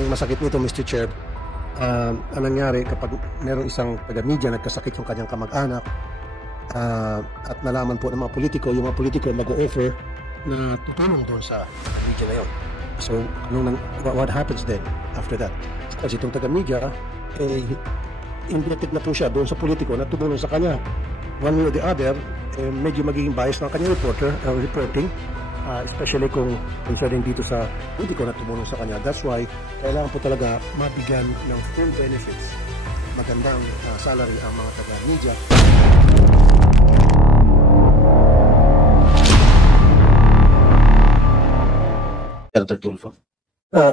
Ang masakit nito, Mr. Chair, ang nangyari kapag merong isang taga-media nagkasakit yung kanyang kamag-anak at nalaman po ng mga politiko, yung mga politiko mag-o-offer na tutulong doon sa taga-media na yun. So, what happens then after that? Kasi itong taga-media, indebted na po siya doon sa politiko na tumulong sa kanya. One way or the other, medyo magiging bias ng kanyang reporting, especially kung concerning dito sa politiko na tumulong sa kanya. That's why, kailangan po talaga mabigyan ng full benefits, magandang salary ang mga taga-media.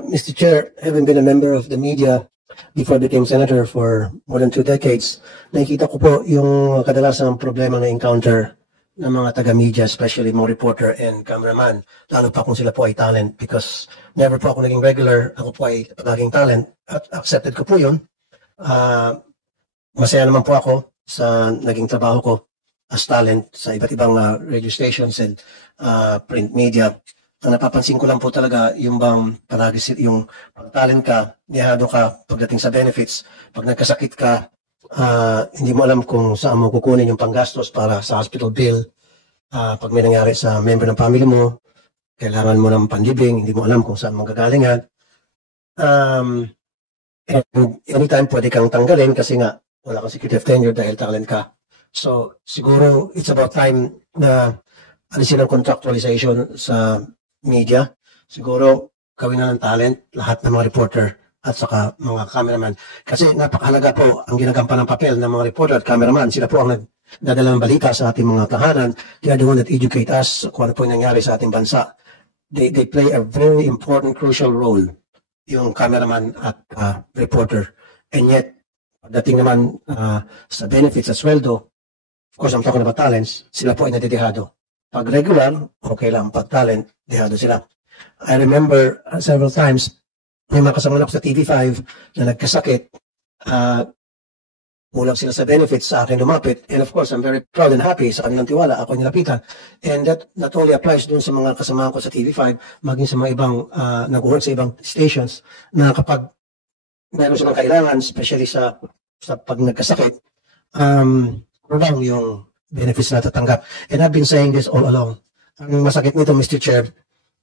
Mr. Chair, having been a member of the media before I became senator for more than 2 decades, nakikita ko po yung kadalasang problema na encounter ng mga taga-media, especially mga reporter and cameraman, lalo pa kung sila po ay talent, because never po ako naging regular, ako po ay naging talent, at accepted ko po yun. Masaya naman po ako sa naging trabaho ko as talent sa iba't ibang radio stations and print media. Ang napapansin ko lang po talaga yung bang palagi yung pag-talent ka, dihado ka pagdating sa benefits. Pag nagkasakit ka, hindi mo alam kung saan mo kukunin yung panggastos para sa hospital bill. Pag may nangyari sa member ng family mo, kailangan mo ng panlibing, hindi mo alam kung saan manggagalingan. And anytime pwede kang tanggalin kasi nga wala kang security of tenure dahil talent ka. So siguro it's about time na alisin ang contractualization sa media. Siguro gawin na ng talent lahat ng mga reporter at saka mga cameraman. Kasi napakahalaga po ang ginagampanan ng papel ng mga reporter at cameraman. Sila po ang nagdadala ng balita sa ating mga tahanan. They are the one that educate us kung ano po yung nangyari sa ating bansa. They play a very important, crucial role, yung cameraman at reporter. And yet, pagdating naman sa benefits at sweldo, of course, I'm talking about talents, sila po ay nadidihado. Pag regular, okay lang. Pag talent, dihado sila. I remember several times, may mga kasama ako sa TV5 na nagkasakit, kulang sila sa benefits, sa akin lumapit. And of course, I'm very proud and happy sa kanilang tiwala. Ako nilapitan. And that not only applies dun sa mga kasama ko sa TV5, maging sa mga ibang nag-work sa ibang stations, na kapag meron silang kailangan, especially sa pag nagkasakit, kulang yung benefits na tatanggap. And I've been saying this all along. Ang masakit nito, Mr. Chair,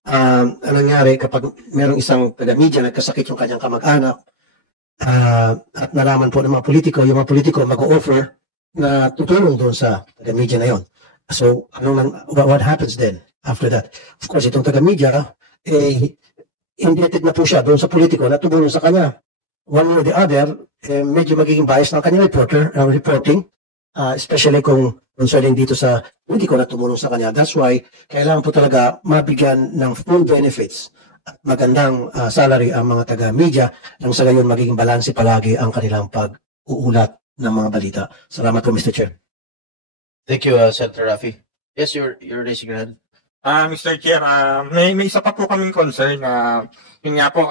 ang nangyari kapag merong isang taga-media nagkasakit yung kanyang kamag-anak at nalaman po ng mga politiko, yung mga politiko mag-o-offer na tutulong doon sa taga-media na yon. So, what happens then after that? Of course, itong taga-media, indebted na po siya doon sa politiko na tumulong sa kanya. One way or the other, medyo magiging bias ng kanyang reporting, especially kung concerning dito sa politiko na tumulong sa kanya. That's why, kailangan po talaga mabigyan ng full benefits at magandang salary ang mga taga-media nang sa gayon magiging balanse palagi ang kanilang pag-uulat ng mga balita. Salamat po, Mr. Chair. Thank you, Senator Rafi. Yes, you're raising your hand. Mr. Chair, may isa pa po kaming concern. Yun nga po,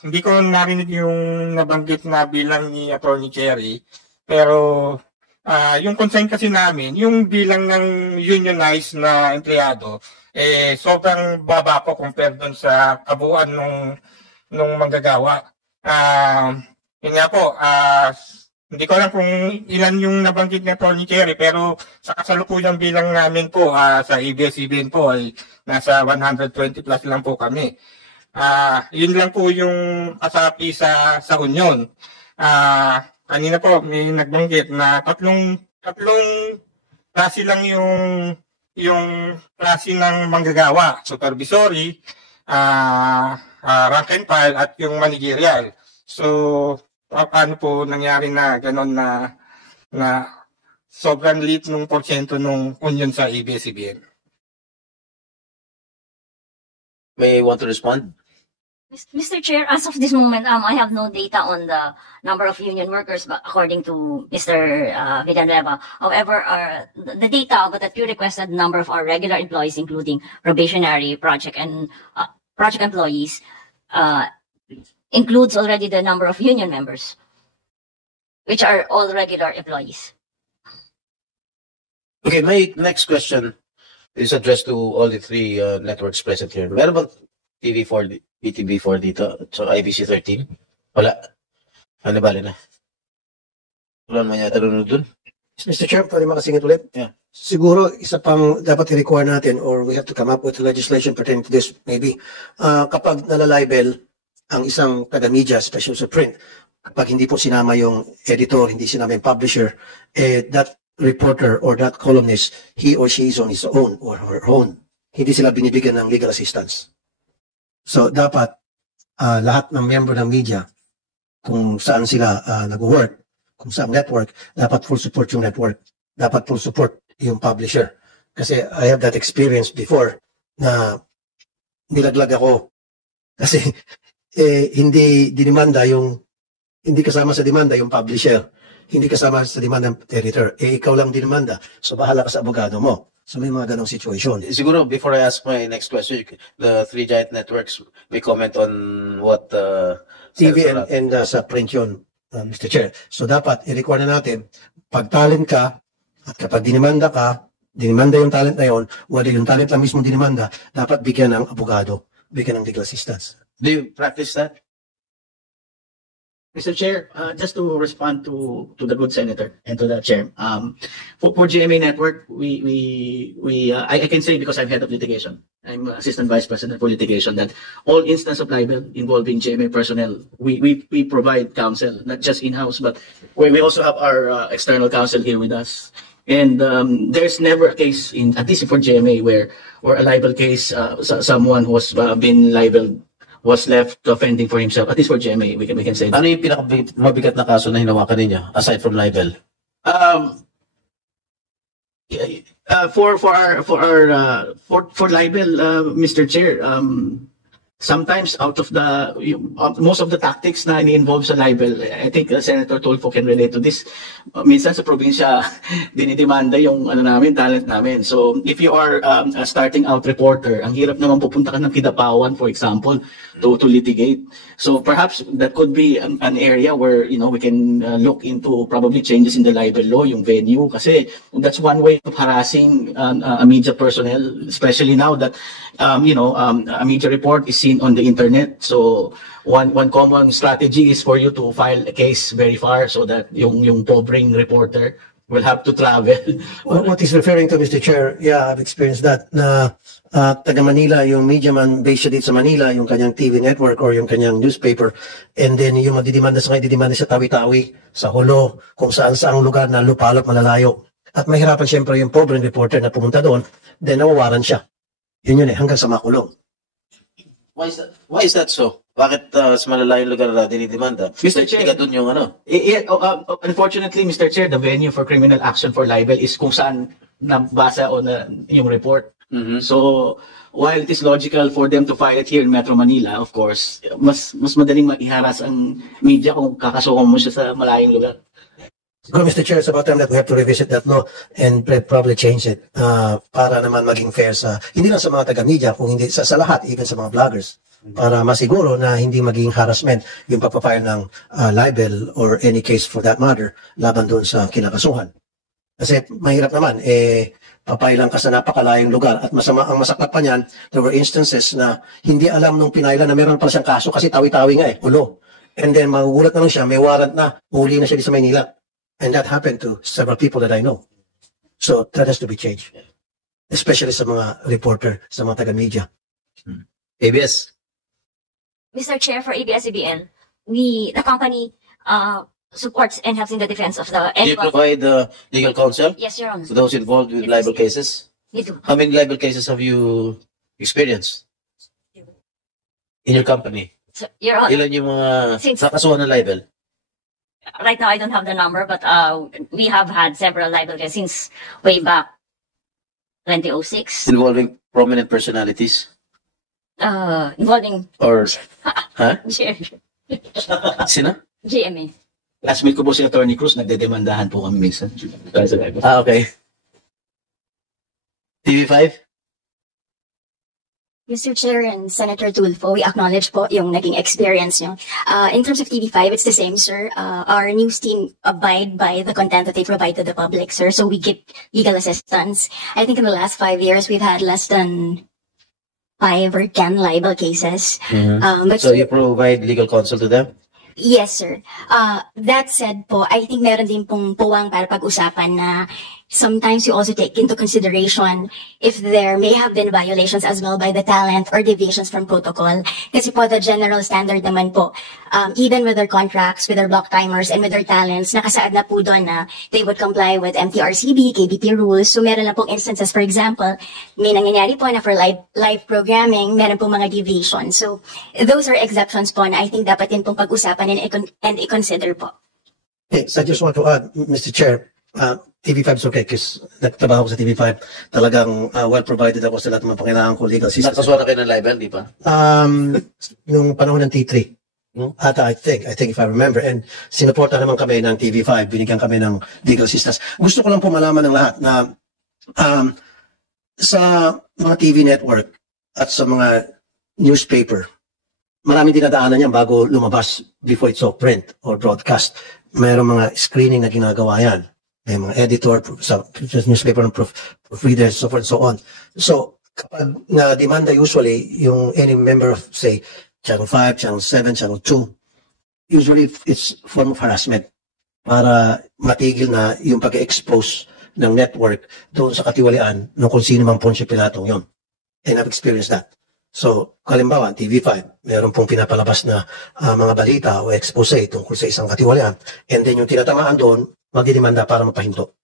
hindi ko narinig yung nabanggit na bilang ni Attorney Cherry, pero yung concern kasi namin, yung bilang ng unionized na empleyado, sobrang baba po compared doon sa kabuuan nung manggagawa. Yun nga po, hindi ko alam kung ilan yung nabanggit ni Attorney Cherry, pero sa kasalukuyang bilang namin po sa ABS-CBN po ay nasa 120 plus lang po kami. Yun lang po yung kasapi sa union. Kanina po may nagbanggit na tatlong klase lang yung klase ng manggagawa, supervisory, rank and file at yung managerial. So paano po nangyari na gano'n na sobrang liit nung porsyento nung union sa ABS-CBN? May you want to respond? Mr. Chair, as of this moment, I have no data on the number of union workers, but according to Mr. Villanueva. However, the data that you requested, number of our regular employees, including probationary, project employees, includes already the number of union members, which are all regular employees. Okay, my next question is addressed to all the three networks present here. Meron bang TV4, BTV4 dito. So, IBC 13. Wala. Ano bali na? Wala naman yata nunod dun. Mr. Chair, pwede makasingit ulit? Yeah. Siguro, isa pang dapat i-require natin or we have to come up with legislation pertaining to this, maybe. Kapag nalalibel ang isang taga-media, especially sa print, kapag hindi po sinama yung editor, hindi sinama yung publisher, that reporter or that columnist, he or she is on his own or her own. Hindi sila binibigyan ng legal assistance. So, dapat lahat ng member ng media, kung saan sila nag-work, kung saan network, dapat full support yung network. Dapat full support yung publisher. Kasi I have that experience before na nilaglag ako kasi hindi dinimanda yung hindi kasama sa demanda yung publisher, hindi kasama sa demanda ng editor, ikaw lang dinimanda, so bahala ka sa abogado mo. So may mga ganong situation. Siguro, before I ask my next question, the three giant networks may comment on what TV and sa print yun, Mr. Chair. So dapat i-require na natin, pag talent ka, at kapag dinimanda ka, dinimanda yung talent na yun, whether yung talent lang mismo dinimanda, dapat bigyan ng abogado, bigyan ng legal assistance. Do you practice that? Mr. Chair, just to respond to the good senator and to the chair, for GMA Network, I can say because I'm head of litigation, I'm assistant vice president for litigation, that all instance of libel involving GMA personnel, we provide counsel, not just in-house, but we also have our external counsel here with us. And there's never a case, at least for GMA, where a libel case, someone who has been libeled was left offending for himself. At least for GMA, we can say that. Ano yung pinakamabigat na kaso na hinawakan ninyo, aside from libel? For libel, Mr. Chair, sometimes out of most of the tactics na ini-involve sa libel, I think Senator Tulfo can relate to this. Minsan sa probinsya, dinidemanda yung talent namin. So if you are a starting out reporter, ang hirap naman pupunta ka ng Kidapawan, for example, to litigate. So perhaps that could be an area where we can look into probably changes in the libel law, yung venue, kasi that's one way of harassing a media personnel, especially now that a media report is seen on the internet. So one common strategy is for you to file a case very far so that yung pobreng reporter will have to travel. What he's referring to, Mr. Chair, yeah, I've experienced that, na taga Manila, yung media man based dito sa Manila, yung kanyang TV network or yung kanyang newspaper, and then yung madidimanda sa Tawi-Tawi, sa Holo, kung saan-saang lugar na lupalop, malalayo. At mahirapan siyempre yung pobreng reporter na pumunta doon, then nawawaran siya. Yun hanggang sa makulong. Why is that so? Bakit sa malalayong lugar na dinidemanda? Mr. Chair, doon yung unfortunately, Mr. Chair, the venue for criminal action for libel is kung saan nabasa o yung report. Mm-hmm. So, while it is logical for them to file it here in Metro Manila, of course, mas madaling maiharas ang media kung kakasukan mo siya sa malayong lugar. Siguro, Mr. Chair, it's about time that we have to revisit that law and probably change it para naman maging fair hindi lang sa mga taga-media, kung hindi sa lahat, even sa mga vloggers, para masiguro na hindi maging harassment yung pagpapile ng libel or any case for that matter laban doon sa kinakasuhan. Kasi mahirap naman, papailan ka sa napakalayong lugar at ang masakit pa niyan, there were instances na hindi alam nung pinailan na meron pala siyang kaso kasi tawi-tawi nga ulo. And then magugulat na lang siya, may warrant na, huli na siya di sa Maynila. And that happened to several people that I know. So that has to be changed. Especially sa mga reporter, sa mga taga-media. ABS. Mr. Chair, for ABS-CBN, the company supports and helps in the defense of the Do you provide legal counsel Yes, Your Honor. to those involved with libel cases? We do. How many libel cases have you experienced in your company? So, Your Honor, Ilan yung mga Since- nakasuhan ng libel? right now I don't have the number, but we have had several libel cases since way back 2006, Involving prominent personalities? involving Or, sino? GMA. Classmate ko po si Attorney Cruz, nagdedemandahan po kami minsan. Okay. TV5? Mr. Chair and Senator Tulfo, we acknowledge po yung naging experience nyo. In terms of TV5, it's the same, sir. Our news team abide by the content that they provide to the public, sir. So we give legal assistance. I think in the last 5 years, we've had less than 5 or 10 libel cases. But So you provide legal counsel to them? yes, sir. That said po, I think meron din pong puwang para pag-usapan na sometimes you also take into consideration if there may have been violations as well by the talent or deviations from protocol. Kasi po the general standard naman po, even with their contracts, with their block timers, and with their talents, nakasaad na po doon na they would comply with MTRCB, KBP rules. So meron na pong instances, for example, may nangyayari po na for live programming, meron pong mga deviations. So those are exceptions po na I think dapat din pong pag-usapan and i-consider po. Okay, so I just want to add, Mr. Chair, TV5 is okay kasi nagtrabaho ko sa TV5. Talagang well provided ako sa lahat ng mga pangailangan ko, legal assistance. Nakaswara kayo ng libel, di ba? Nung panahon ng T3. Ata, I think if I remember. And sinuporta naman kami ng TV5. Binigyan kami ng legal assistance. Gusto ko lang po malaman ng lahat na sa mga TV network at sa mga newspaper, maraming dinadaanan yan bago lumabas before it's so print or broadcast. Mayroong mga screening na ginagawa yan. May mga editor sa newspaper ng proofreaders, so forth and so on. So, kapag na-demanda usually yung any member of, say, Channel 5, Channel 7, Channel 2, usually it's form of harassment para matigil na yung pag-expose ng network doon sa katiwalian ng kung sino mang Poncio Pilatong yun. And I've experienced that. So, kalimbawa, TV5, meron pong pinapalabas na mga balita o expose tungkol sa isang katiwalian. And then yung tinatamaan doon, magdidemanda para mapahinto.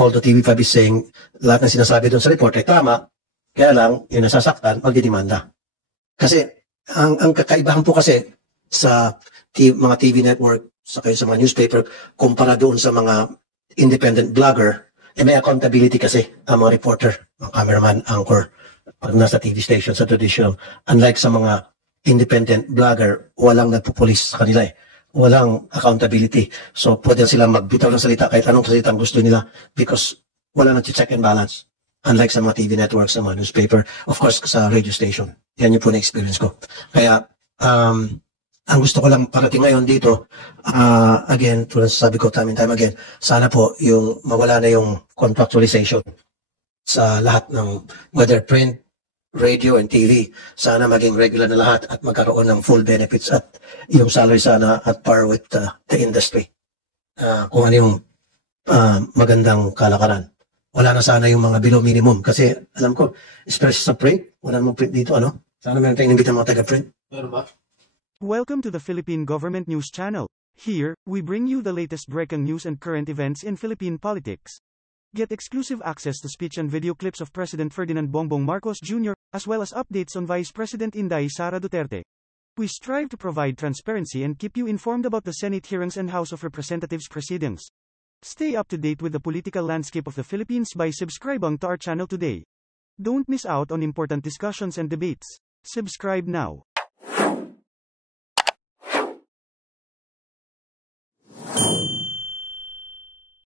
Although TV5 is saying, lahat ng sinasabi doon sa report ay tama, kaya lang, yung nasasaktan, magdidemanda. Kasi, ang kakaibahan po kasi sa mga TV network, sa mga newspaper, kumpara doon sa mga independent blogger, may accountability kasi ang mga reporter, mga cameraman, anchor, pag nasa TV station sa traditional. Unlike sa mga independent blogger, walang nagpupulis sa kanila eh. Walang accountability. So, pwede silang magbitaw ng salita kahit anong salita ang gusto nila because wala nang check and balance. Unlike sa mga TV networks, sa mga newspaper, of course, sa radio station. Yan yung po na-experience ko. Kaya, ang gusto ko lang parating ngayon dito, again, tulad sabi ko time and time again, sana po yung mawala na yung contractualization sa lahat ng whether print, radio and TV, sana maging regular na lahat at magkaroon ng full benefits at yung salary sana at par with the industry. Kung ano yung magandang kalakaran. Wala na sana yung mga below minimum kasi alam ko, especially sa print, wala namang print dito, ano? Sana meron tayong inimbitan mga taga-print. Meron ba? Welcome to the Philippine Government News Channel. Here, we bring you the latest breaking news and current events in Philippine politics. Get exclusive access to speech and video clips of President Ferdinand Bongbong Marcos Jr., as well as updates on Vice President Inday Sara Duterte. We strive to provide transparency and keep you informed about the Senate hearings and House of Representatives proceedings. Stay up to date with the political landscape of the Philippines by subscribing to our channel today. Don't miss out on important discussions and debates. Subscribe now.